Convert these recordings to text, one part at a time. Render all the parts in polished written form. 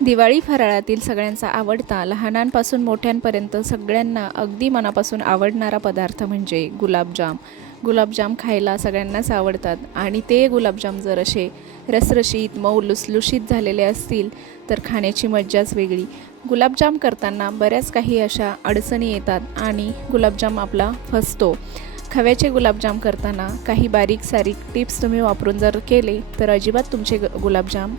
दिवाळी फराळातील सगळ्यांचा आवडता, लहानांपासून मोठ्यांपर्यंत सगळ्यांना अगदी मनापासून आवडणारा पदार्थ म्हणजे गुलाबजाम. गुलाबजाम खायला सगळ्यांनाच आवडतात आणि ते गुलाबजाम जर असे रसरशीत, मऊ, लुसलुशीत झालेले असतील तर खाण्याची मज्जाच वेगळी. गुलाबजाम करताना बऱ्याच काही अशा अडचणी येतात आणि गुलाबजाम आपला फसतो. खव्याचे गुलाबजाम करताना काही बारीक सारीक टिप्स तुम्ही वापरून जर केले तर अजिबात तुमचे गुलाबजाम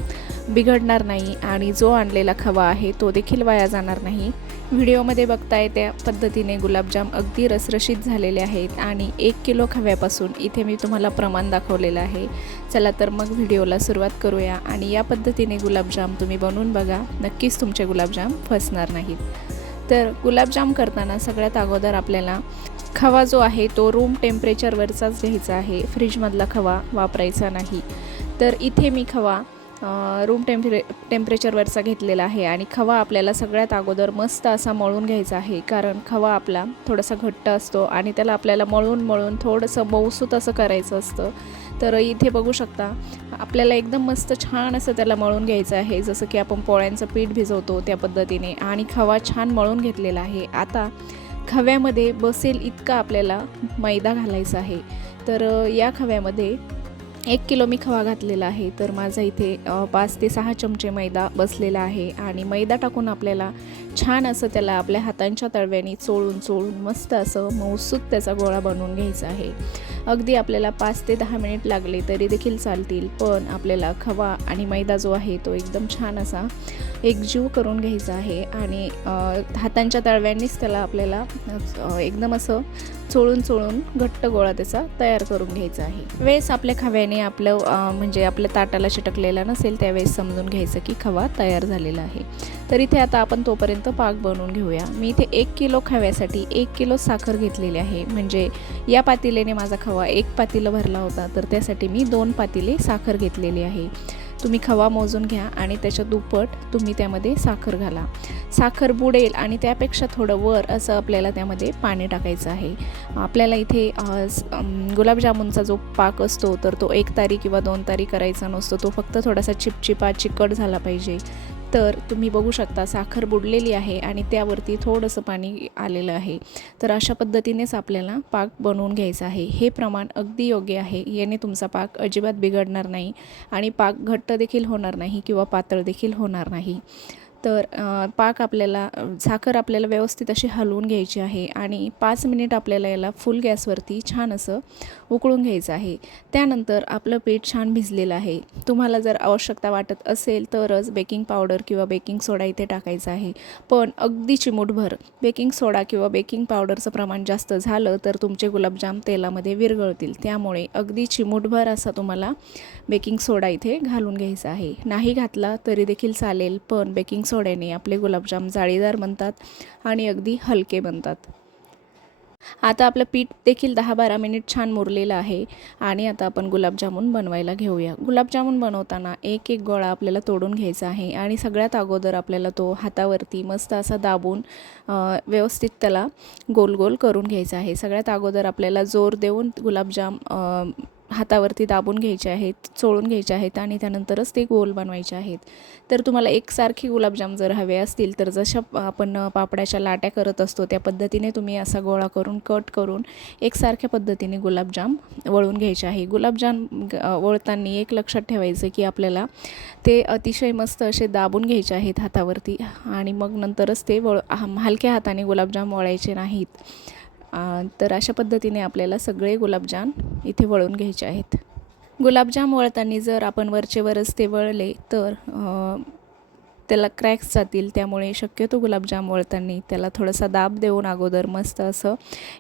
बिघडणार नाही आणि जो आणलेला खवा आहे तो देखील वाया जाणार नाही. व्हिडिओमध्ये बघताय त्या पद्धतीने गुलाबजाम अगदी रसरशीत झालेले आहेत आणि 1 किलो खव्यापासून इथे मी तुम्हाला प्रमाण दाखवलेलं आहे. चला तर मग व्हिडिओला सुरुवात करूया आणि या पद्धतीने गुलाबजाम तुम्ही बनवून बघा, नक्कीच तुमचे गुलाबजाम फसणार नाहीत. तर गुलाबजाम करताना सगळ्यात अगोदर आपल्याला खवा जो आहे तो रूम टेम्परेचरवरचाच घ्यायचा आहे, फ्रीजमधला खवा वापरायचा नाही. तर इथे मी खवा रूम टेम्परेचरवरचा घेतलेला आहे आणि खवा आपल्याला सगळ्यात अगोदर मस्त असा मळून घ्यायचा आहे, कारण खवा आपला थोडासा घट्ट असतो आणि त्याला आपल्याला मळून थोडंसं मऊसूत असं करायचं असतं. तर इथे बघू शकता आपल्याला एकदम मस्त छान असं त्याला मळून घ्यायचं आहे, जसं की आपण पोळ्यांचं पीठ भिजवतो त्या पद्धतीने. आणि खवा छान मळून घेतलेला आहे. आता खव्यामध्ये बसेल इतका आपल्याला मैदा घालायचा आहे. तर या खव्यामध्ये 1 किलो मी खवा घातलेला आहे, तर माझा इथे 5 ते 6 चमचे मैदा बसलेला आहे. आणि मैदा टाकून आपल्याला छान असं त्याला आपल्या हातांच्या तळव्याने चोळून मस्त असं मऊसूत त्याचा गोळा बनवून घ्यायचा आहे. अगदी आपल्याला 5 ते 10 मिनिट लागले तरी देखील चालतील, पण आपल्याला खवा आणि मैदा जो आहे तो एकदम छान असा एकजीव करून घ्यायचा आहे आणि हातांच्या तळव्यांनीच त्याला आपल्याला एकदम असं चोळून घट्ट गोळा त्याचा तयार करून घ्यायचा आहे. वेळेस आपल्या खव्याने आपलं म्हणजे आपल्या ताटाला चिटकलेला नसेल त्यावेळेस समजून घ्यायचं की खवा तयार झालेला आहे. तर इथे आता आपण तोपर्यंत पाक बनवून घेऊया. मी इथे 1 किलो खव्यासाठी 1 किलो साखर घेतलेली आहे. म्हणजे या पातेल्याने माझा खवा 1 पातेलं भरला होता, तर त्यासाठी मी 2 पातेले साखर घेतलेली आहे. तुम्ही खवा मोजून घ्या आणि त्याच्या दुप्पट तुम्ही त्यामध्ये साखर घाला. साखर बुडेल आणि त्यापेक्षा थोडं वर असं आपल्याला त्यामध्ये पाणी टाकायचं आहे. आपल्याला इथे गुलाबजामुनचा जो पाक असतो तर तो 1 तारी किंवा 2 तारी करायचा नसतो, तो फक्त थोडासा चिपचिपा चिकट झाला पाहिजे. तर तुम्ही बघू शकता साखर बुडलेली आहे आणि त्यावरती थोडंसं पाणी आलेलं आहे. तर अशा पद्धतीनेच आपल्याला पाक बनवून घ्यायचा आहे. हे प्रमाण अगदी योग्य आहे. याने तुमचा पाक अजिबात बिघडणार नाही आणि पाक घट्ट देखील होणार नाही किंवा पातळ देखील होणार नाही. तर पाक आपल्याला साखर आपल्याला व्यवस्थित अशी हलवून घ्यायची आहे आणि 5 मिनिट आपल्याला याला फुल गॅसवरती छान असं उकळून घ्यायचं आहे. त्यानंतर आपलं पीठ छान भिजलेलं आहे. तुम्हाला जर आवश्यकता वाटत असेल तरच बेकिंग पावडर किंवा बेकिंग सोडा इथे टाकायचा आहे, पण अगदी चिमूटभर. बेकिंग सोडा किंवा बेकिंग पावडरचं प्रमाण जास्त झालं तर तुमचे गुलाबजाम तेलामध्ये विरघळतील, त्यामुळे अगदी चिमूटभर असा तुम्हाला बेकिंग सोडा इथे घालून घ्यायचा आहे. नाही घातला तरी देखील चालेल, पण बेकिंग सोड्याने आपले गुलाबजाम जाळीदार बनतात आणि अगदी हलके बनतात. आता आपलं पीठ देखील 10-12 मिनिट छान मुरलेलं आहे आणि आता आपण गुलाबजामुन बनवायला घेऊया. गुलाबजामुन बनवताना एक एक गोळा आपल्याला तोडून घ्यायचा आहे आणि सगळ्यात अगोदर आपल्याला तो हातावरती मस्त असा दाबून व्यवस्थित त्याला गोल गोल करून घ्यायचा आहे. सगळ्यात अगोदर आपल्याला जोर देऊन गुलाबजाम हातावरती दाबून घ्यायचे आहेत, चोळून घ्यायचे आहेत आणि त्यानंतरच ते गोल बनवायचे आहेत. तर तुम्हाला एकसारखे गुलाबजाम जर हवे असतील तर जशा आपण पापडाच्या लाट्या करत असतो त्या पद्धतीने तुम्ही असा गोळा करून कट करून एकसारख्या पद्धतीने गुलाबजाम वळून घ्यायचे आहे. गुलाबजाम वळताना एक लक्षात ठेवायचं की आपल्याला ते अतिशय मस्त असे दाबून घ्यायचे आहेत हातावरती आणि मग नंतरच ते हलक्या हाताने गुलाबजाम वळायचे नाहीत. तर अशा पद्धतीने आपल्याला सगळे गुलाबजाम इथे वळून घ्यायचे आहेत. गुलाबजाम वळताना जर आपण वरचे वरच ते वळले तर त्याला क्रॅक्स जातील, त्यामुळे शक्यतो गुलाबजाम वळताना त्याला थोडासा दाब देऊन अगोदर मस्त असं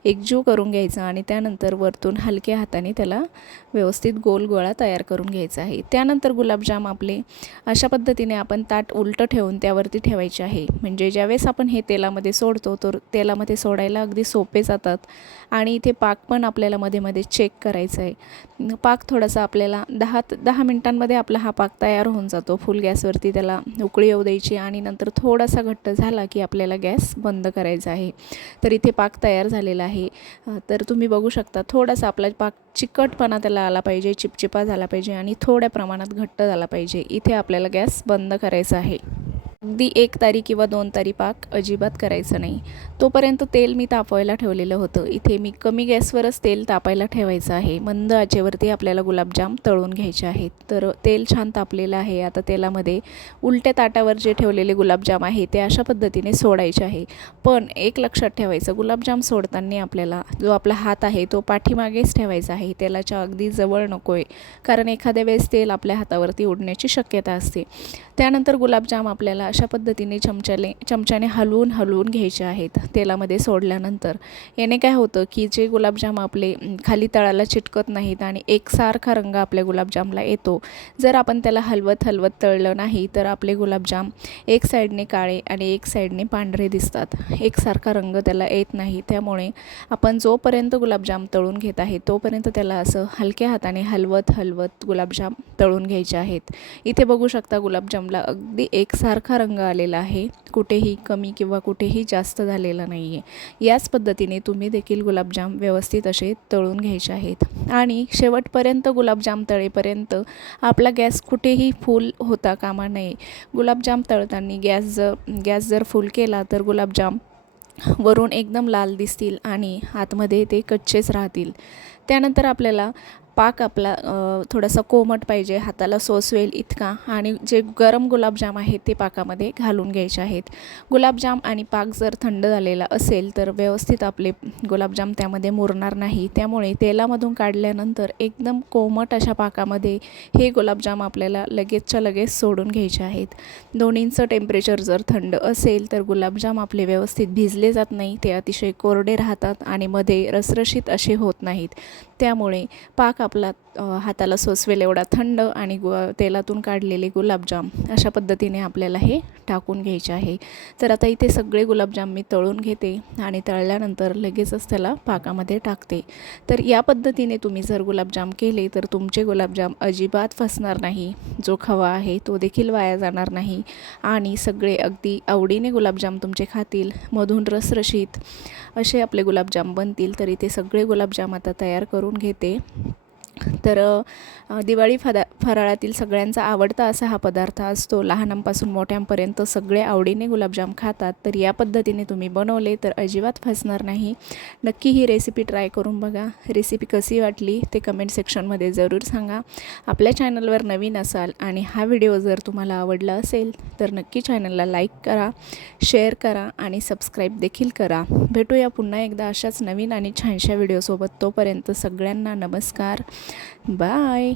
एकजीव करून घ्यायचं आणि त्यानंतर वरतून हलक्या हाताने त्याला व्यवस्थित गोल गोळा तयार करून घ्यायचा आहे. त्यानंतर गुलाबजाम आपले अशा पद्धतीने आपण ताट उलटं ठेवून त्यावरती ठेवायचे आहे. म्हणजे ज्यावेळेस आपण हे तेलामध्ये सोडतो तर तेलामध्ये सोडायला अगदी सोपे जातात आणि इथे पाक पण आपल्याला मध्ये मध्ये चेक करायचा आहे. पाक थोडासा आपल्याला 10 मिनिटांमध्ये आपला हा पाक तयार होऊन जातो. फुल गॅसवरती त्याला उकळी येऊ द्यायची आणि नंतर थोडासा घट्ट झाला की आपल्याला गॅस बंद करायचा आहे. तर इथे पाक तयार झालेला आहे. तर तुम्ही बघू शकता थोडासा आपला पाक चिकटपणा त्याला आला पाहिजे, चिपचिपा झाला पाहिजे आणि थोड्या प्रमाणात घट्ट झाला पाहिजे. इथे आपल्याला गॅस बंद करायचा आहे. अगदी 1 तारी किंवा 2 तारी पाक अजिबात करायचं नाही. तोपर्यंत तेल मी तापवायला ठेवलेलं होतं. इथे मी कमी गॅसवरच तेल तापायला ठेवायचं आहे. मंद आचेवरती आपल्याला गुलाबजाम तळून घ्यायचे आहेत. तर तेल छान तापलेलं आहे. आता तेलामध्ये उलट्या ताटावर जे ठेवलेले गुलाबजाम आहे ते अशा पद्धतीने सोडायचे आहे. पण एक लक्षात ठेवायचं, गुलाबजाम सोडताना आपल्याला जो आपला हात आहे तो पाठीमागेच ठेवायचा आहे. तेलाच्या अगदी जवळ नको आहे, कारण एखाद्या वेळेस तेल आपल्या हातावरती उडण्याची शक्यता असते. त्यानंतर गुलाबजाम आपल्याला अशा पद्धतीने चमच्याने हलवून घ्यायचे आहेत तेलामध्ये सोडल्यानंतर. याने काय होतं की जे गुलाबजाम आपले खाली तळाला चिटकत नाहीत आणि एकसारखा रंग आपल्या गुलाबजामला येतो. जर आपण त्याला हलवत तळलं नाही तर आपले गुलाबजाम एक साईडने काळे आणि एक साईडने पांढरे दिसतात. एकसारखा रंग त्याला येत नाही. त्यामुळे आपण जोपर्यंत गुलाबजाम तळून घेत आहे तोपर्यंत त्याला असं हलक्या हाताने हलवत गुलाबजाम तळून घ्यायचे आहेत. इथे बघू शकता गुलाबजामला अगदी एकसारखा रंग आलेला आहे. कुठेही कमी किंवा कुठेही जास्त झालेला नाही आहे. याच पद्धतीने तुम्ही देखील गुलाबजाम व्यवस्थित असे तळून घ्यायचे आहेत. आणि शेवटपर्यंत गुलाबजाम तळेपर्यंत आपला गॅस कुठेही फुल होता कामा नये. गुलाबजाम तळताना गॅस जर फुल केला तर गुलाबजाम वरून एकदम लाल दिसतील आणि आतमध्ये ते कच्चेच राहतील. त्यानंतर आपल्याला पाक आपला थोडासा कोमट पाहिजे, हाताला सोसवेल इतका, आणि जे गरम गुलाबजाम आहेत ते पाकामध्ये घालून घ्यायचे आहेत. गुलाबजाम आणि पाक जर थंड झालेला असेल तर व्यवस्थित आपले गुलाबजाम त्यामध्ये मुरणार नाही. त्यामुळे तेलामधून काढल्यानंतर एकदम कोमट अशा पाकामध्ये हे गुलाबजाम आपल्याला लगेचच्या लगेच सोडून घ्यायचे आहेत. दोन्हींचं टेम्परेचर जर थंड असेल तर गुलाबजाम आपले व्यवस्थित भिजले जात नाही, ते अतिशय कोरडे राहतात आणि मध्ये रसरशीत असे होत नाहीत. त्यामुळे पाक आपला हाताला सोसवेल एवढा थंड आणि तेलातून काढलेले गुलाबजाम अशा पद्धतीने आपल्याला हे टाकून घ्यायचे आहे. तर आता इथे सगळे गुलाबजाम मी तळून घेते आणि तळल्यानंतर लगेचच त्याला पाकामध्ये टाकते. तर या पद्धतीने तुम्ही जर गुलाबजाम केले तर तुमचे गुलाबजाम अजिबात फसणार नाही. जो खवा आहे तो देखील वाया जाणार नाही आणि सगळे अगदी आवडीने गुलाबजाम तुमचे खातील. मधून रसरशीत असे आपले गुलाबजाम बनतील. तर इथे सगळे गुलाबजाम आता तयार करून घेते. तर दिवाळी फराळातील सगळ्यांचा आवडता असा हा पदार्थ असतो. लहानांपासून मोठ्यांपर्यंत सगळे आवडीने गुलाबजाम खातात. तर या पद्धतीने तुम्ही बनवले तर अजिबात फसणार नाही. नक्की ही रेसिपी ट्राय करून बघा. रेसिपी कशी वाटली ते कमेंट सेक्शनमध्ये जरूर सांगा. आपल्या चॅनलवर नवीन असाल आणि हा व्हिडिओ जर तुम्हाला आवडला असेल तर नक्की चॅनलला लाईक करा, शेअर करा आणि सबस्क्राईब देखील करा. भेटूया पुन्हा एकदा अशाच नवीन आणि छानशा व्हिडिओसोबत. तोपर्यंत सगळ्यांना नमस्कार. बाय.